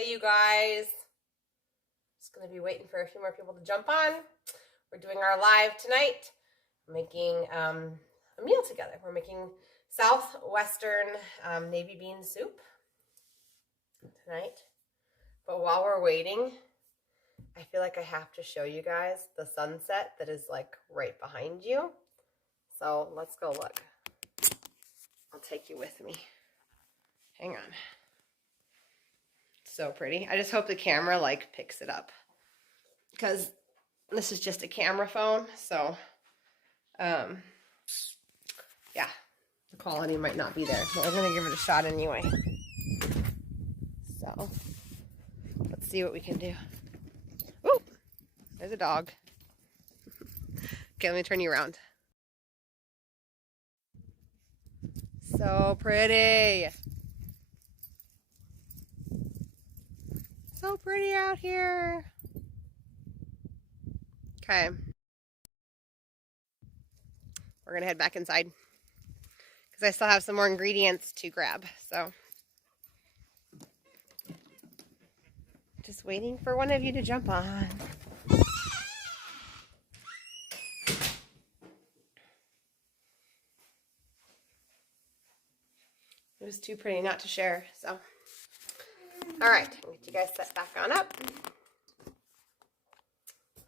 Hey, you guys. Just going to be waiting for a few more people to jump on. We're doing our live tonight. We're making a meal together. We're making Southwestern navy bean soup tonight. But while we're waiting, I feel like I have to show you guys the sunset that is like right behind you. So let's go look. I'll take you with me. Hang on. So pretty. I just hope the camera like picks it up because this is just a camera phone. So, yeah, the quality might not be there, but we're going to give it a shot anyway. So let's see what we can do. Ooh, there's a dog. Okay, let me turn you around. So pretty. So pretty out here. Okay. We're going to head back inside because I still have some more ingredients to grab. So just waiting for one of you to jump on. It was too pretty not to share, so. All right, I'll get you guys set back on up.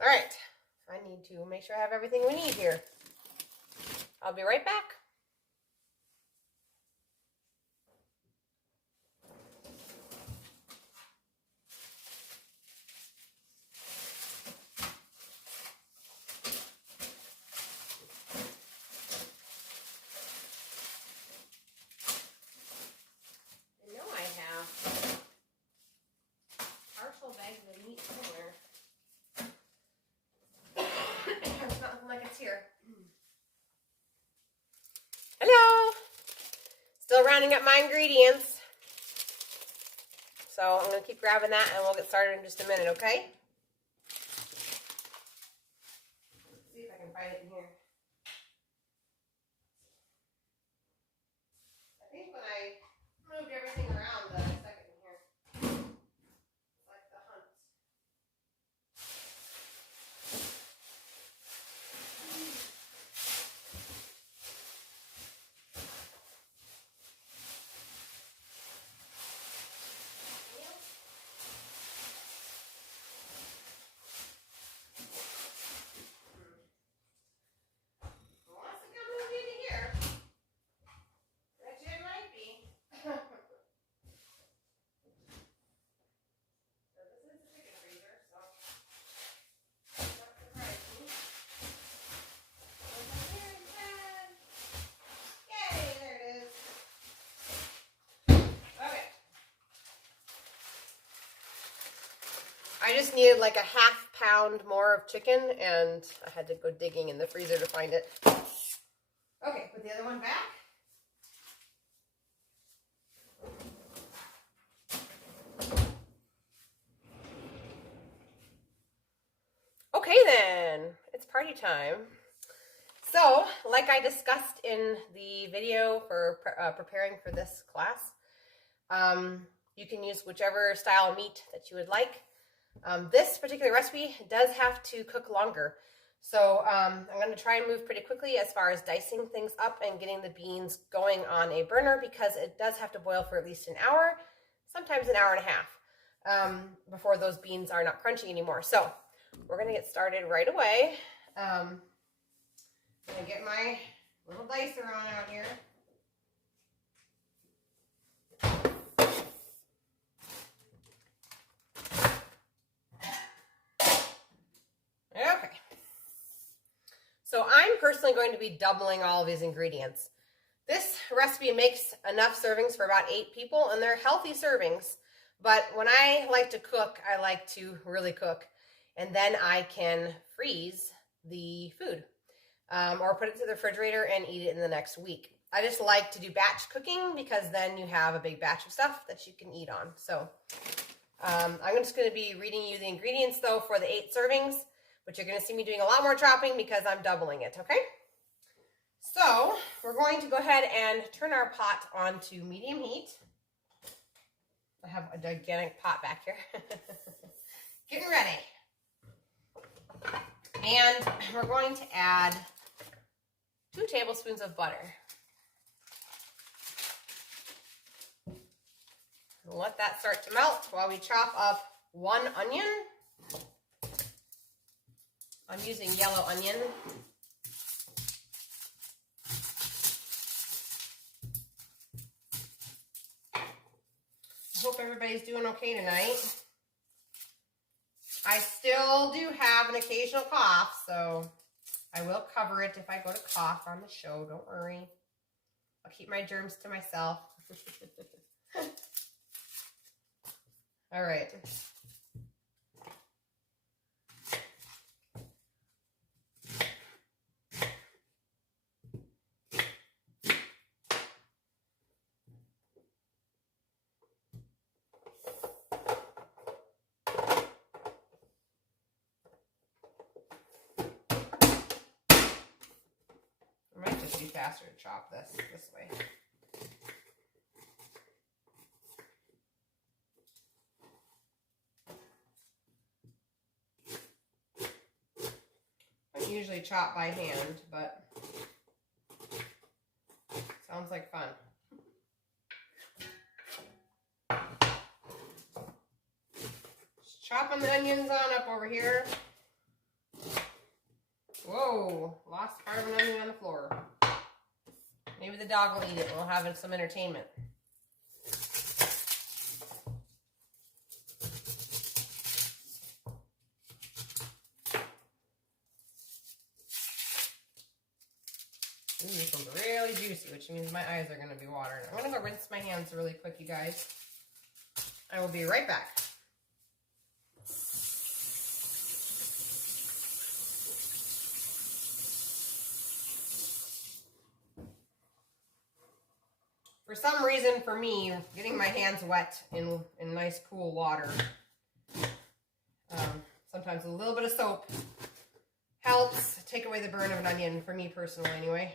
All right, I need to make sure I have everything we need here. I'll be right back. Hello! Still rounding up my ingredients. So I'm going to keep grabbing that and we'll get started in just a minute, okay? Let's see if I can find it in here. I think when I moved everything around, I stuck it in here. It's like the hunt. I just needed like a half pound more of chicken and I had to go digging in the freezer to find it. Okay, put the other one back. Okay then, it's party time. So, like I discussed in the video for preparing for this class, you can use whichever style meat that you would like. This particular recipe does have to cook longer. So I'm going to try and move pretty quickly as far as dicing things up and getting the beans going on a burner because it does have to boil for at least an hour, sometimes an hour and a half, before those beans are not crunchy anymore. So we're going to get started right away. I'm going to get my little dicer on out here. Okay. So I'm personally going to be doubling all of these ingredients. This recipe makes enough servings for about 8 people, and they're healthy servings. But when I like to cook, I like to really cook. And then I can freeze the food or put it to the refrigerator and eat it in the next week. I just like to do batch cooking because then you have a big batch of stuff that you can eat on. So I'm just going to be reading you the ingredients though for the 8 servings, but you're going to see me doing a lot more chopping because I'm doubling it, okay? So we're going to go ahead and turn our pot on to medium heat. I have a gigantic pot back here. Getting ready. And we're going to add 2 tablespoons of butter. Let that start to melt while we chop up 1 onion. I'm using yellow onion. I hope everybody's doing okay tonight. I still do have an occasional cough, so I will cover it if I go to cough on the show. Don't worry. I'll keep my germs to myself. All right. It might just be faster to chop this way. I usually chop by hand, but sounds like fun. Just chopping the onions on up over here. Whoa, lost part of an onion on the floor. Maybe the dog will eat it and we'll have some entertainment. Ooh, this one's really juicy, which means my eyes are going to be watering. I'm going to go rinse my hands really quick, you guys. I will be right back. For some reason, for me, getting my hands wet in nice cool water, sometimes a little bit of soap helps take away the burn of an onion, for me personally anyway.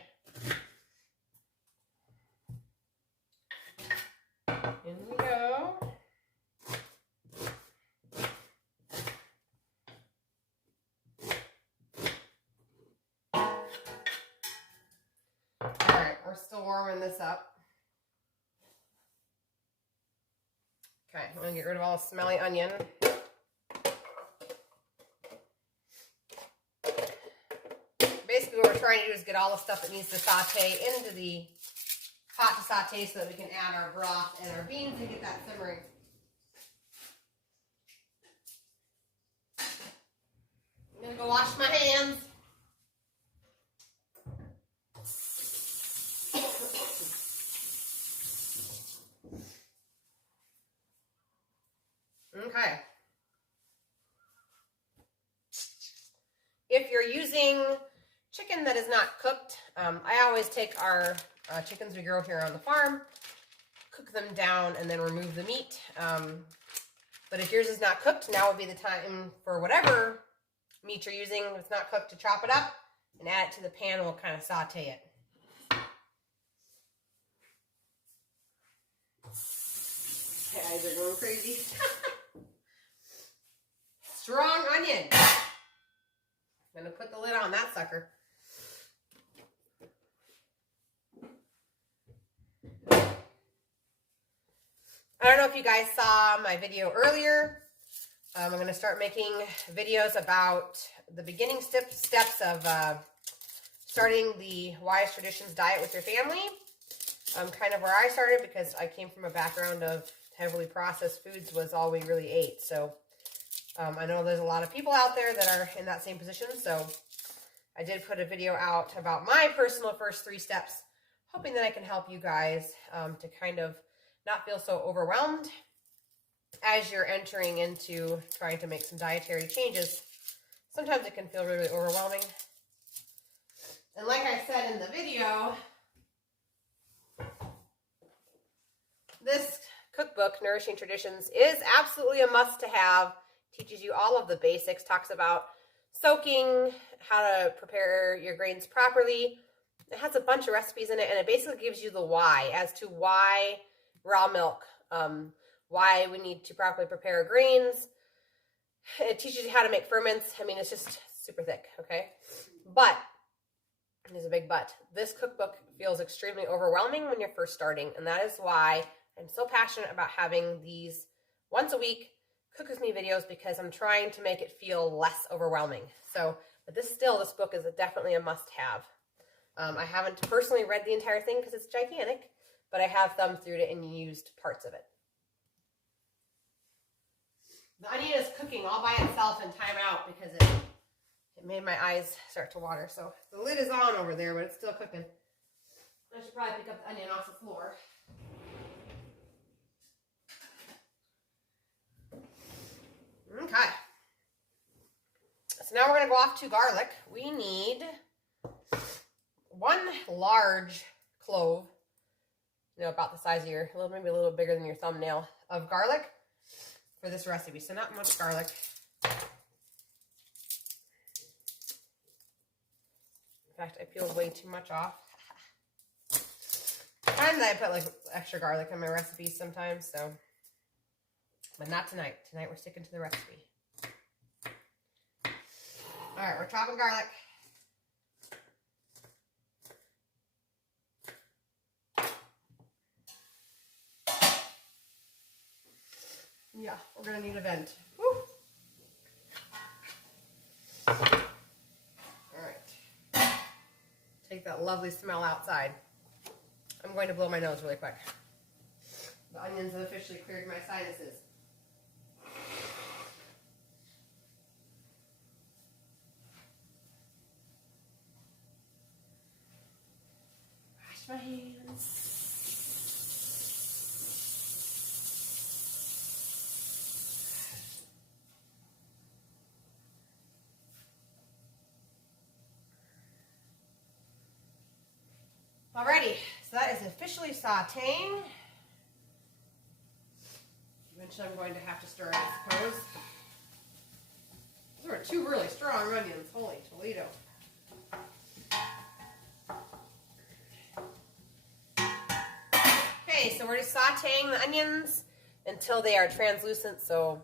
In we go. Alright, we're still warming this up. Okay, I'm going to get rid of all the smelly onion. Basically what we're trying to do is get all the stuff that needs to saute into the pot to saute so that we can add our broth and our beans and get that simmering. I'm going to go wash my hands. Okay. If you're using chicken that is not cooked, I always take our chickens we grow here on the farm, cook them down, and then remove the meat. But if yours is not cooked, now would be the time for whatever meat you're using, if it's not cooked, to chop it up and add it to the pan. We'll kind of saute it. My eyes are going crazy. Strong onion. I'm going to put the lid on that sucker. I don't know if you guys saw my video earlier. I'm going to start making videos about the beginning steps of starting the Wise Traditions diet with your family. Kind of where I started, because I came from a background of heavily processed foods was all we really ate. So I know there's a lot of people out there that are in that same position. So I did put a video out about my personal first 3 steps, hoping that I can help you guys to kind of not feel so overwhelmed as you're entering into trying to make some dietary changes. Sometimes it can feel really overwhelming. And like I said in the video, this cookbook, Nourishing Traditions, is absolutely a must-to-have. Teaches you all of the basics, talks about soaking, how to prepare your grains properly. It has a bunch of recipes in it, and it basically gives you the why as to why raw milk, why we need to properly prepare grains. It teaches you how to make ferments. I mean, it's just super thick, okay? But, there's a big but, this cookbook feels extremely overwhelming when you're first starting, and that is why I'm so passionate about having these once a week cook with me videos, because I'm trying to make it feel less overwhelming. So, but this book is definitely a must-have. I haven't personally read the entire thing because it's gigantic, but I have thumbed through it and used parts of it. The onion is cooking all by itself in timeout because it made my eyes start to water. So the lid is on over there, but it's still cooking. I should probably pick up the onion off the floor. Okay. So now we're going to go off to garlic. We need 1 large clove, about the size of your, maybe a little bigger than your thumbnail, of garlic for this recipe. So not much garlic. In fact, I peeled way too much off. Sometimes I put like extra garlic in my recipes sometimes, so, but not tonight. Tonight we're sticking to the recipe. All right, we're chopping garlic. Yeah, we're gonna need a vent. Woo. All right. Take that lovely smell outside. I'm going to blow my nose really quick. The onions have officially cleared my sinuses. Wash my hands. Alrighty, so that is officially sauteing. Eventually I'm going to have to stir it, I suppose. Those are 2 really strong onions. Holy Toledo. Okay, so we're just sauteing the onions until they are translucent, so,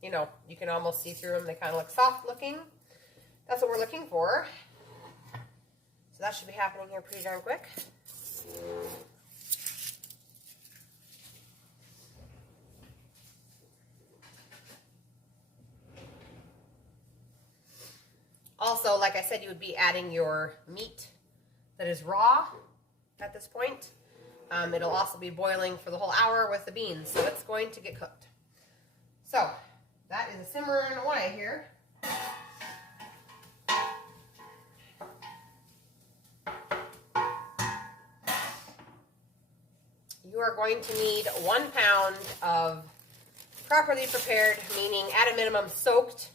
you can almost see through them. They kind of look soft looking. That's what we're looking for. So that should be happening here pretty darn quick. Also, like I said, you would be adding your meat that is raw at this point. It'll also be boiling for the whole hour with the beans, so it's going to get cooked. So, that is simmering away here. You are going to need 1 pound of properly prepared, meaning at a minimum soaked.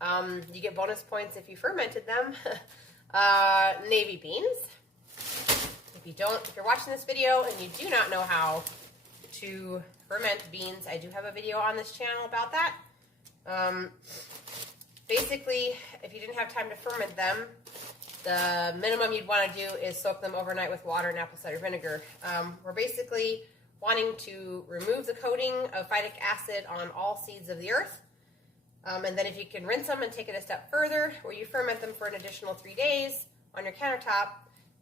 You get bonus points if you fermented them. Navy beans. If you're watching this video and you do not know how to ferment beans, I do have a video on this channel about that. Basically, if you didn't have time to ferment them, the minimum you'd want to do is soak them overnight with water and apple cider vinegar. We're basically wanting to remove the coating of phytic acid on all seeds of the earth. And then if you can rinse them and take it a step further, where you ferment them for an additional 3 days on your countertop,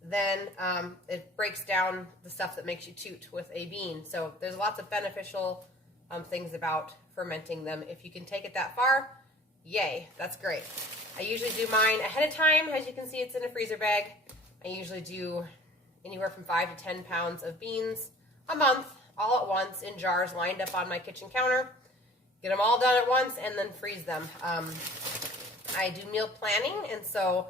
then it breaks down the stuff that makes you toot with a bean. So there's lots of beneficial things about fermenting them. If you can take it that far, yay, that's great. I usually do mine ahead of time. As you can see, it's in a freezer bag. I usually do anywhere from 5 to 10 pounds of beans a month, all at once, in jars lined up on my kitchen counter. Get them all done at once and then freeze them. I do meal planning, and so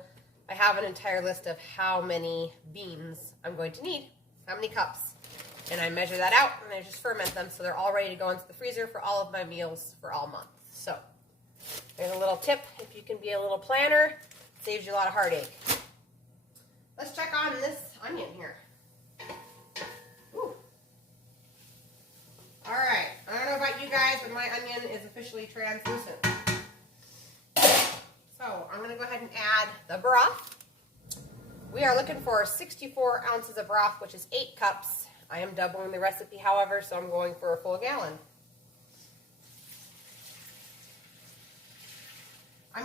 I have an entire list of how many beans I'm going to need, how many cups. And I measure that out, and I just ferment them so they're all ready to go into the freezer for all of my meals for all month. So there's a little tip. If you can be a little planner, it saves you a lot of heartache. Let's check on this onion here. Ooh. All right. I don't know about you guys, but my onion is officially translucent. So I'm going to go ahead and add the broth. We are looking for 64 ounces of broth, which is 8 cups. I am doubling the recipe, however, so I'm going for a full gallon.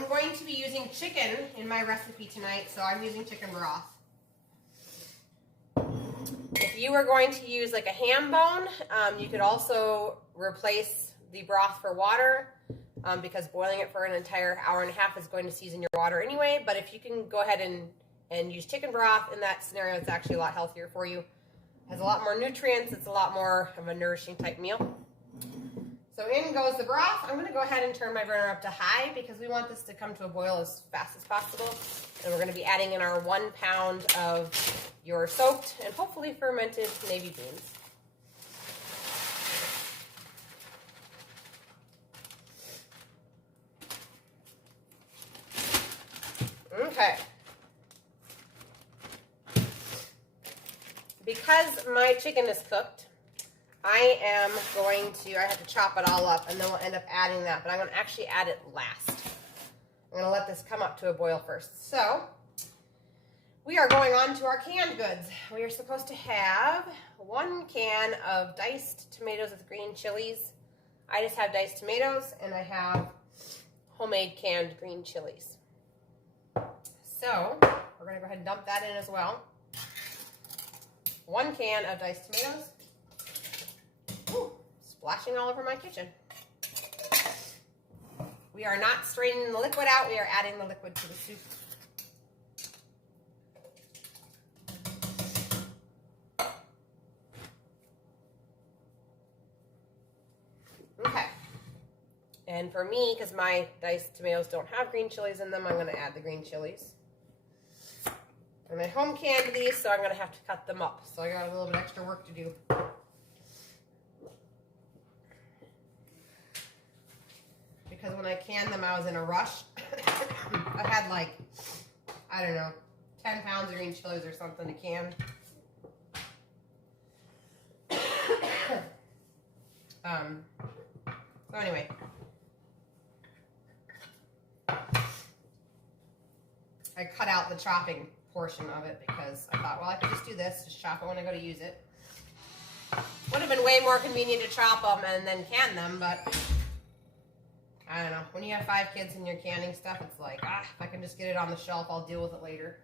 going to be using chicken in my recipe tonight, so I'm using chicken broth. If you were going to use like a ham bone, you could also replace the broth for water, because boiling it for an entire hour and a half is going to season your water anyway. But if you can go ahead and use chicken broth in that scenario, it's actually a lot healthier for you. It has a lot more nutrients. It's a lot more of a nourishing type meal. So in goes the broth. I'm going to go ahead and turn my burner up to high because we want this to come to a boil as fast as possible. And we're going to be adding in our 1 pound of your soaked and hopefully fermented navy beans. Okay. Because my chicken is cooked, I have to chop it all up and then we'll end up adding that, but I'm going to actually add it last. I'm going to let this come up to a boil first. So, we are going on to our canned goods. We are supposed to have 1 can of diced tomatoes with green chilies. I just have diced tomatoes and I have homemade canned green chilies. So, we're going to go ahead and dump that in as well. 1 can of diced tomatoes. Ooh, splashing all over my kitchen. We are not straining the liquid out. We are adding the liquid to the soup. Okay. And for me, because my diced tomatoes don't have green chilies in them, I'm going to add the green chilies. And I home canned these, so I'm going to have to cut them up. So I got a little bit extra work to do. Because when I canned them, I was in a rush. I had like, I don't know, 10 pounds of green chilies or something to can. So anyway. I cut out the chopping portion of it because I thought, well, I could just do this, just chop it when I go to use it. Would have been way more convenient to chop them and then can them, but I don't know. When you have 5 kids and you're canning stuff, it's like, if I can just get it on the shelf, I'll deal with it later.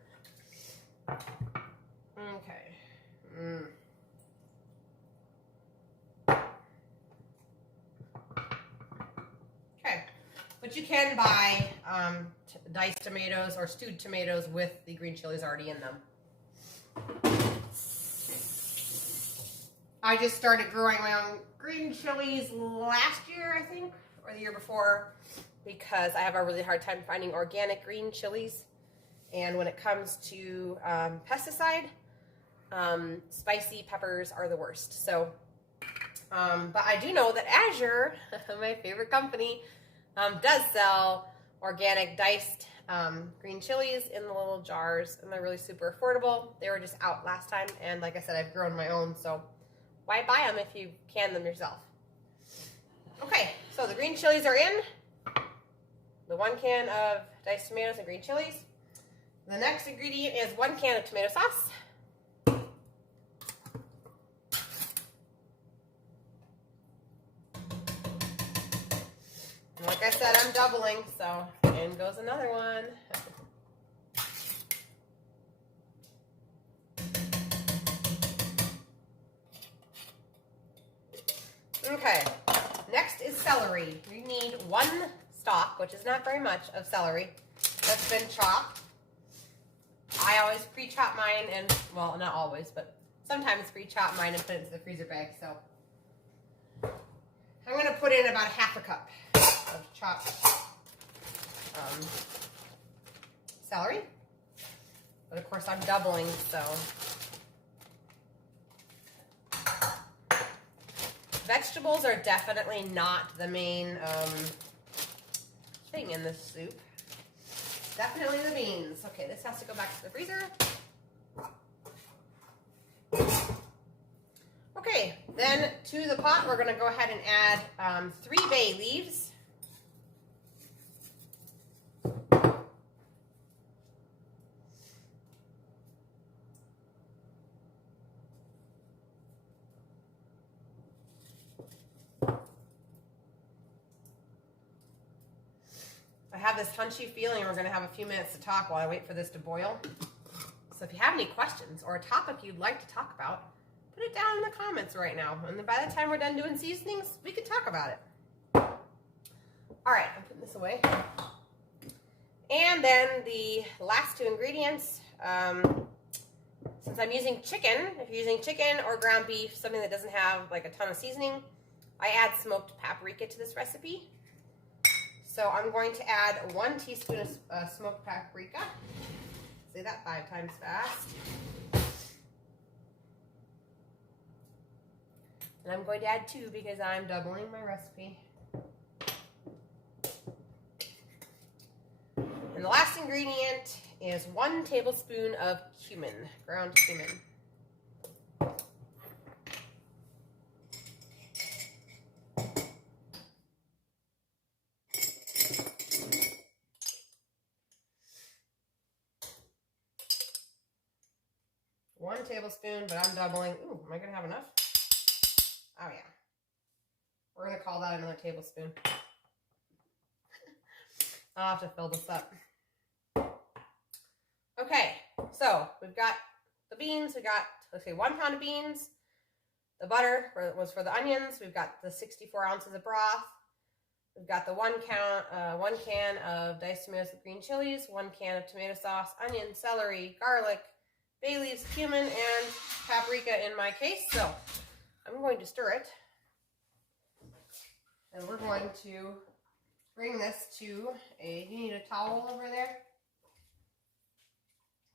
Okay. Okay. But you can buy diced tomatoes or stewed tomatoes with the green chilies already in them. I just started growing my own green chilies last year, I think, or the year before, because I have a really hard time finding organic green chilies. And when it comes to pesticide, spicy peppers are the worst. So, but I do know that Azure, my favorite company, does sell organic diced green chilies in the little jars, and they're really super affordable. They were just out last time, and like I said, I've grown my own, so why buy them if you can them yourself? Okay, so the green chilies are in. The 1 can of diced tomatoes and green chilies. The next ingredient is 1 can of tomato sauce. And like I said, I'm doubling, so in goes another one. Okay, next is celery. We need 1 stalk, which is not very much, of celery that's been chopped. I always pre-chop mine, and, well, not always, but sometimes pre-chop mine and put it into the freezer bag, so I'm going to put in about 1/2 cup of chopped celery, but of course I'm doubling, so vegetables are definitely not the main thing in this soup. Definitely the beans. Okay, this has to go back to the freezer. Okay, then to the pot, we're going to go ahead and add 3 bay leaves. I have this hunchy feeling we're going to have a few minutes to talk while I wait for this to boil. So if you have any questions or a topic you'd like to talk about, put it down in the comments right now. And then by the time we're done doing seasonings, we can talk about it. All right, I'm putting this away. And then the last two ingredients, since I'm using chicken, if you're using chicken or ground beef, something that doesn't have like a ton of seasoning, I add smoked paprika to this recipe. So I'm going to add 1 teaspoon of smoked paprika. Say that 5 times fast. And I'm going to add 2 because I'm doubling my recipe. And the last ingredient is 1 tablespoon of cumin, ground cumin. One tablespoon, but I'm doubling. Ooh, am I going to have enough? Oh, yeah. We're going to call that another tablespoon. I'll have to fill this up. Okay, so we've got the beans. We got, let's say, 1 pound of beans. The butter was for the onions. We've got the 64 ounces of broth. We've got the 1 can of diced tomatoes with green chilies, 1 can of tomato sauce, onion, celery, garlic, bay leaves, cumin, and paprika in my case. So I'm going to stir it. And we're going to bring this to you need a towel over there?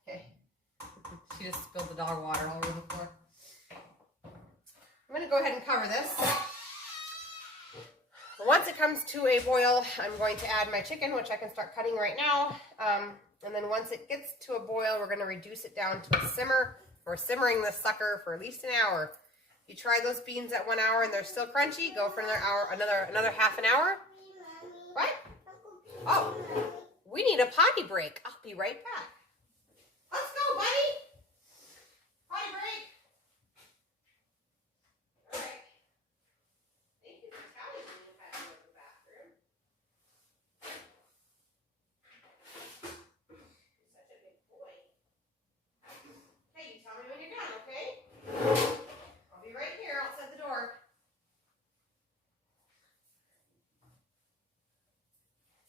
Okay. She just spilled the dog water all over the floor. I'm going to go ahead and cover this. Once it comes to a boil, I'm going to add my chicken, which I can start cutting right now. And then once it gets to a boil, we're going to reduce it down to a simmer. We're simmering this sucker for at least an hour. If you try those beans at 1 hour and they're still crunchy, go for another hour, another half an hour. What? Oh, we need a potty break. I'll be right back. Let's go, buddy. Potty break. All right. Thank you for telling me if I have to go to the bathroom. You're such a big boy. Hey, you tell me when you're done, okay? I'll be right here outside the door.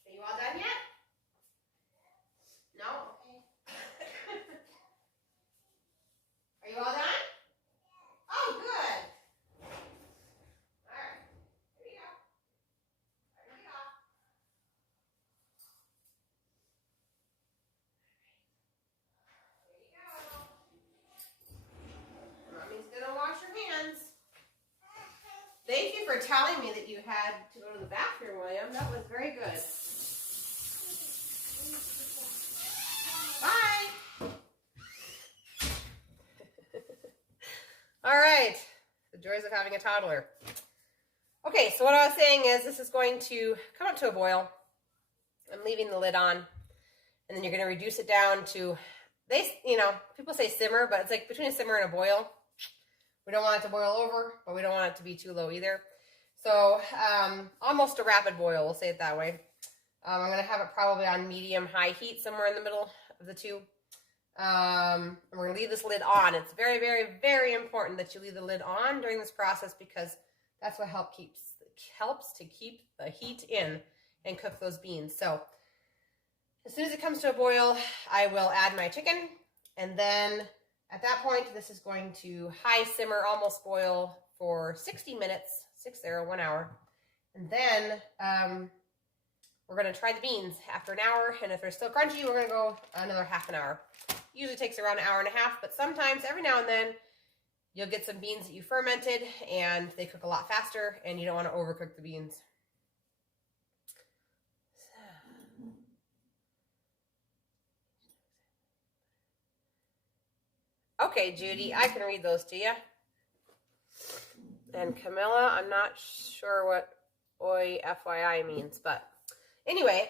Are you all done yet? No? Okay. Are you all done? Oh, good. All right. Here you go. Turn it off. There you go. Mommy's gonna wash your hands. Thank you for telling me that you had to go to the bathroom, William. That was very good. Bye. All right. The joys of having a toddler. Okay, so what I was saying is this is going to come up to a boil. I'm leaving the lid on. And then you're going to reduce it down to, people say simmer, but it's like between a simmer and a boil. We don't want it to boil over, but we don't want it to be too low either. So almost a rapid boil, we'll say it that way. I'm going to have it probably on medium-high heat, somewhere in the middle of the two. And we're going to leave this lid on. It's very, very, very important that you leave the lid on during this process because that's what helps to keep the heat in and cook those beans. So as soon as it comes to a boil, I will add my chicken, and then at that point, this is going to high simmer, almost boil for 60 minutes, 1 hour. And then we're going to try the beans after an hour, and if they're still crunchy, we're going to go another half an hour. Usually takes around an hour and a half, but sometimes, every now and then, you'll get some beans that you fermented, and they cook a lot faster, and you don't want to overcook the beans. Okay, Judy, I can read those to you. And Camilla, I'm not sure what oi FYI means, but anyway,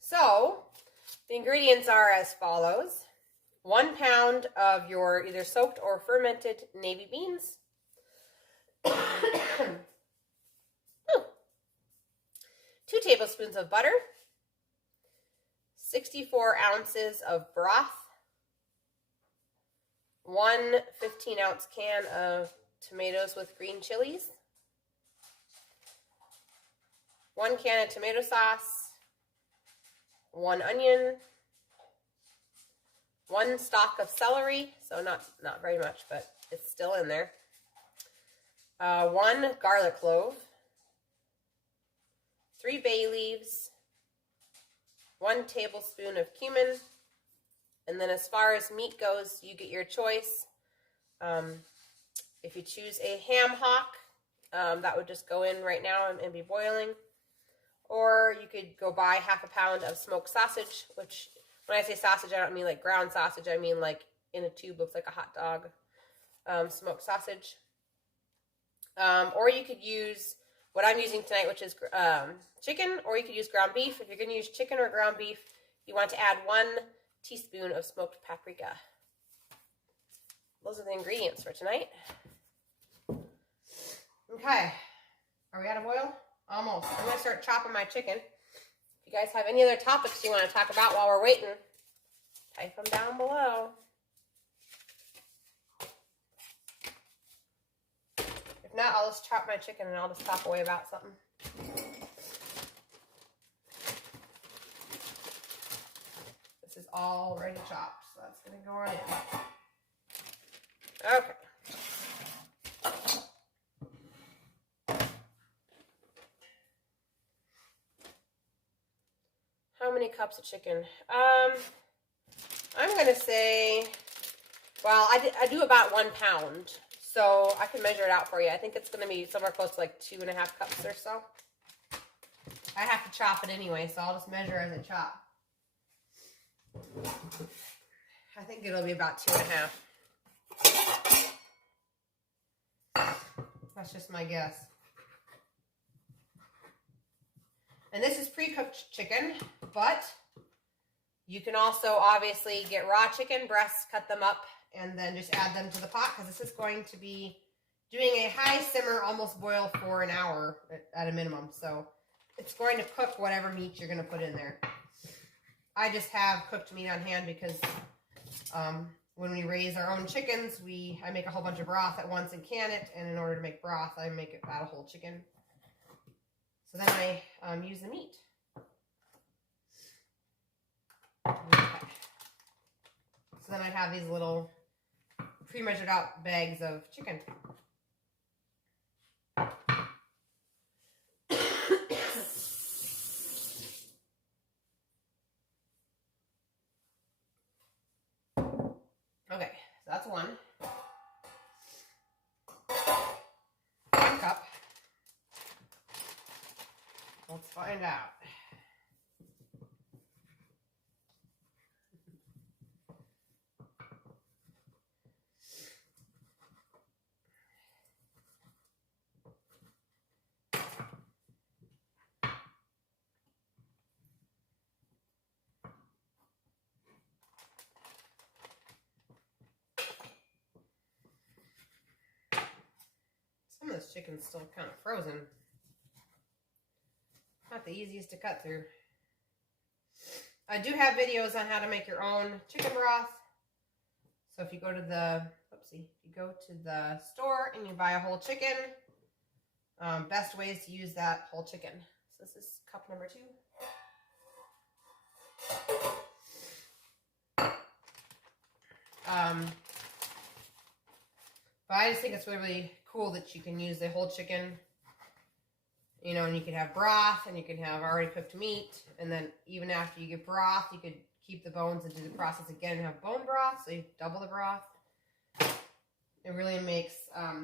so the ingredients are as follows. 1 pound of your either soaked or fermented navy beans. 2 tablespoons of butter. 64 ounces of broth, 1 15-ounce can of tomatoes with green chilies, 1 can of tomato sauce, 1 onion, 1 stalk of celery, so not very much, but it's still in there, 1 garlic clove, 3 bay leaves, 1 tablespoon of cumin, and then as far as meat goes, you get your choice. If you choose a ham hock, that would just go in right now and be boiling. Or you could go buy half a pound of smoked sausage, which when I say sausage, I don't mean like ground sausage. I mean like in a tube, looks like a hot dog, smoked sausage. Or you could use what I'm using tonight, which is chicken, or you could use ground beef. If you're going to use chicken or ground beef, you want to add 1 teaspoon of smoked paprika. Those are the ingredients for tonight. Okay, are we out of oil? Almost. I'm going to start chopping my chicken. If you guys have any other topics you want to talk about while we're waiting, type them down below. If not, I'll just chop my chicken and I'll just talk away about something. This is already chopped, so that's going to go right in. Okay. How many cups of chicken? I'm going to say, well, I do about 1 pound, so I can measure it out for you. I think it's going to be somewhere close to like 2.5 cups or so. I have to chop it anyway, so I'll just measure as I chop. I think it'll be about 2.5. That's just my guess. And this is pre-cooked chicken, but you can also obviously get raw chicken breasts, cut them up, and then just add them to the pot, because this is going to be doing a high simmer, almost boil for an hour at a minimum. So it's going to cook whatever meat you're going to put in there. I just have cooked meat on hand because when we raise our own chickens, I make a whole bunch of broth at once and can it, and in order to make broth, I make it out of whole chicken. So then I use the meat. Okay. So then I have these little pre-measured out bags of chicken. Okay, so that's 1. 1 cup. Let's find out. Some of this chicken's still kind of frozen. Not the easiest to cut through. I do have videos on how to make your own chicken broth. So if you go to the, store and you buy a whole chicken, best ways to use that whole chicken. So this is cup number 2. But I just think it's really cool that you can use the whole chicken, you know, and you can have broth and you can have already cooked meat, and then even after you get broth, you could keep the bones and do the process again and have bone broth, so you double the broth. It really makes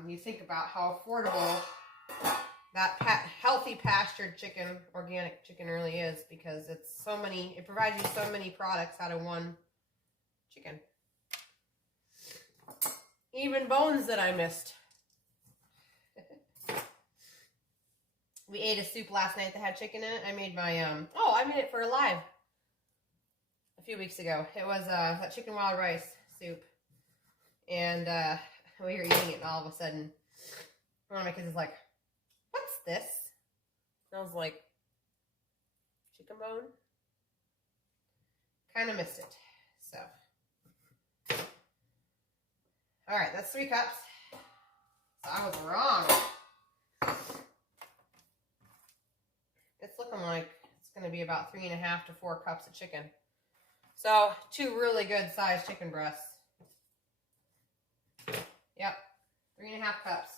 you think about how affordable that healthy pastured chicken, organic chicken really is, because it provides you so many products out of one chicken. Even bones that I missed. We ate a soup last night that had chicken in it. I made my, I made it for Live a few weeks ago. It was that chicken wild rice soup. And we were eating it, and all of a sudden, one of my kids is like, "What's this?" And I was like, "Chicken bone." kind of missed it. So, all right, that's 3 cups. So I was wrong. It's looking like it's going to be about 3.5 to 4 cups of chicken. So 2 really good sized chicken breasts. Yep, 3.5 cups.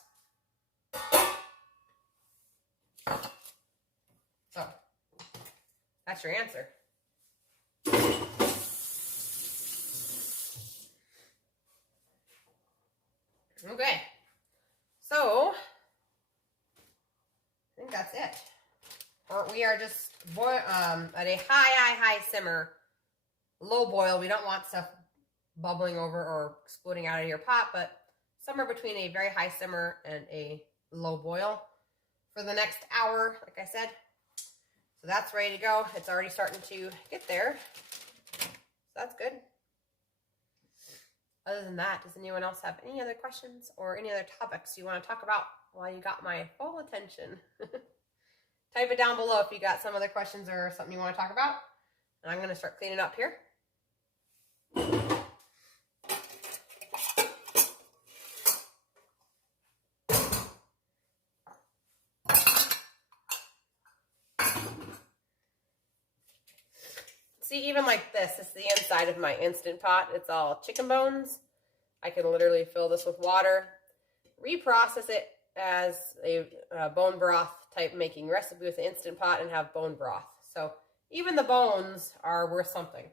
So that's your answer. Okay, so I think that's it. We are just at a high simmer, low boil. We don't want stuff bubbling over or exploding out of your pot, but somewhere between a very high simmer and a low boil for the next hour, like I said. So that's ready to go. It's already starting to get there. So that's good. Other than that, does anyone else have any other questions or any other topics you want to talk about while you got my full attention? Type it down below if you got some other questions or something you want to talk about. And I'm going to start cleaning up here. See, even like this is the inside of my Instant Pot. It's all chicken bones. I can literally fill this with water, reprocess it as a bone broth type making recipe with the Instant Pot and have bone broth. So even the bones are worth something,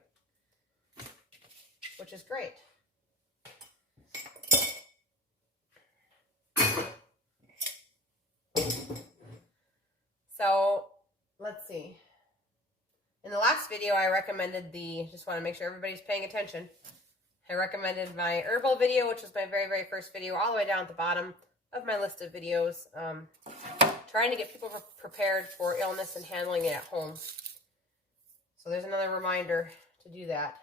which is great. So let's see. In the last video, I recommended just want to make sure everybody's paying attention. I recommended my herbal video, which was my very, very first video, all the way down at the bottom of my list of videos. Trying to get people prepared for illness and handling it at home. So there's another reminder to do that.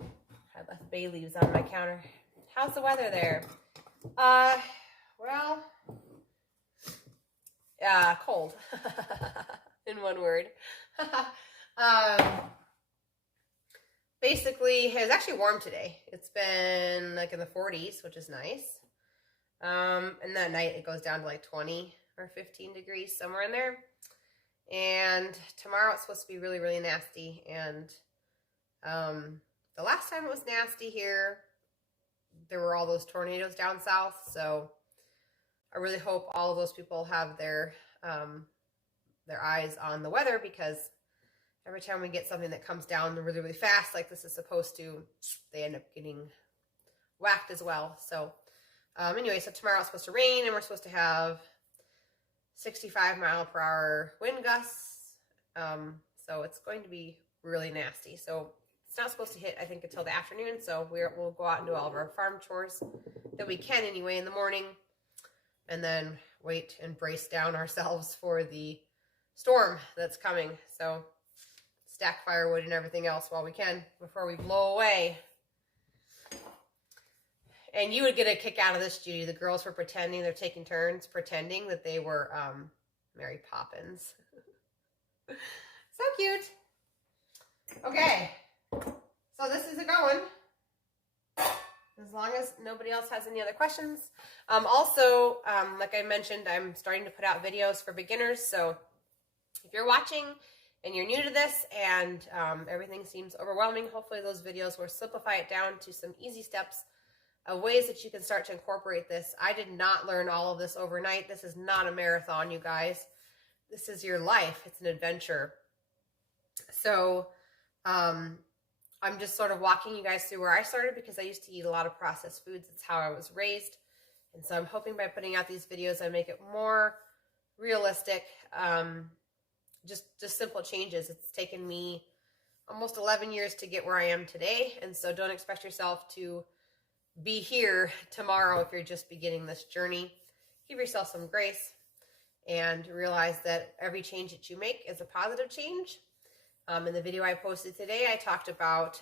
I left bay leaves on my counter. How's the weather there? Well, cold. In one word. Basically, it was actually warm today. It's been like in the 40s, which is nice. And that night it goes down to like 20 or 15 degrees, somewhere in there. And tomorrow it's supposed to be really, really nasty. And the last time it was nasty here, there were all those tornadoes down south. So I really hope all of those people have their eyes on the weather, because every time we get something that comes down really, really fast, like this is supposed to, they end up getting whacked as well. So anyway, so tomorrow it's supposed to rain, and we're supposed to have 65-mile-per-hour wind gusts. So it's going to be really nasty. So it's not supposed to hit, I think, until the afternoon. So we'll go out and do all of our farm chores that we can anyway in the morning, and then wait and brace down ourselves for the storm that's coming. So stack firewood and everything else while we can before we blow away. And you would get a kick out of this, Judy. The girls were pretending, they're taking turns pretending that they were Mary Poppins. So cute. Okay, so this is a going. As long as nobody else has any other questions. Also, like I mentioned, I'm starting to put out videos for beginners. So if you're watching and you're new to this and everything seems overwhelming, hopefully those videos will simplify it down to some easy steps of ways that you can start to incorporate this. I did not learn all of this overnight. This is not a marathon, you guys. This is your life. It's an adventure. So I'm just sort of walking you guys through where I started, because I used to eat a lot of processed foods. It's how I was raised. And so I'm hoping by putting out these videos, I make it more realistic. Just simple changes. It's taken me almost 11 years to get where I am today. And so don't expect yourself to be here tomorrow if you're just beginning this journey. Give yourself some grace and realize that every change that you make is a positive change. In the video I posted today, I talked about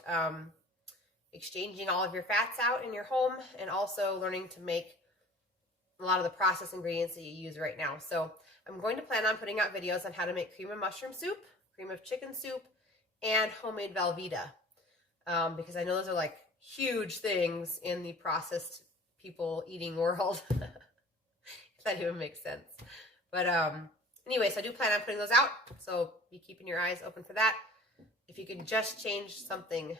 exchanging all of your fats out in your home, and also learning to make a lot of the processed ingredients that you use right now. So I'm going to plan on putting out videos on how to make cream of mushroom soup, cream of chicken soup, and homemade Velveeta, because I know those are like huge things in the processed people eating world. If that even makes sense. But anyway, so I do plan on putting those out, so be keeping your eyes open for that. If you can just change something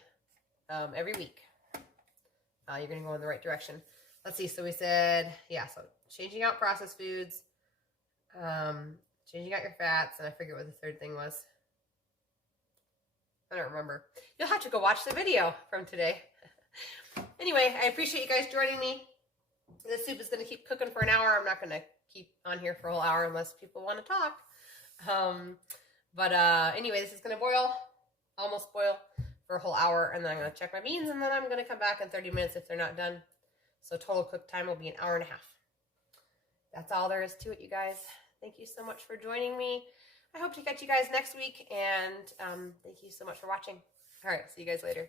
every week, you're going to go in the right direction. Let's see, so we said, yeah, so changing out processed foods, changing out your fats, and I forget what the third thing was. I don't remember. You'll have to go watch the video from today. Anyway, I appreciate you guys joining me. The soup is going to keep cooking for an hour. I'm not going to keep on here for a whole hour unless people want to talk. Anyway, this is going to boil, almost boil, for a whole hour, and then I'm going to check my beans, and then I'm going to come back in 30 minutes if they're not done. So total cook time will be an hour and a half. That's all there is to it, you guys. Thank you so much for joining me. I hope to catch you guys next week, and thank you so much for watching. All right, see you guys later.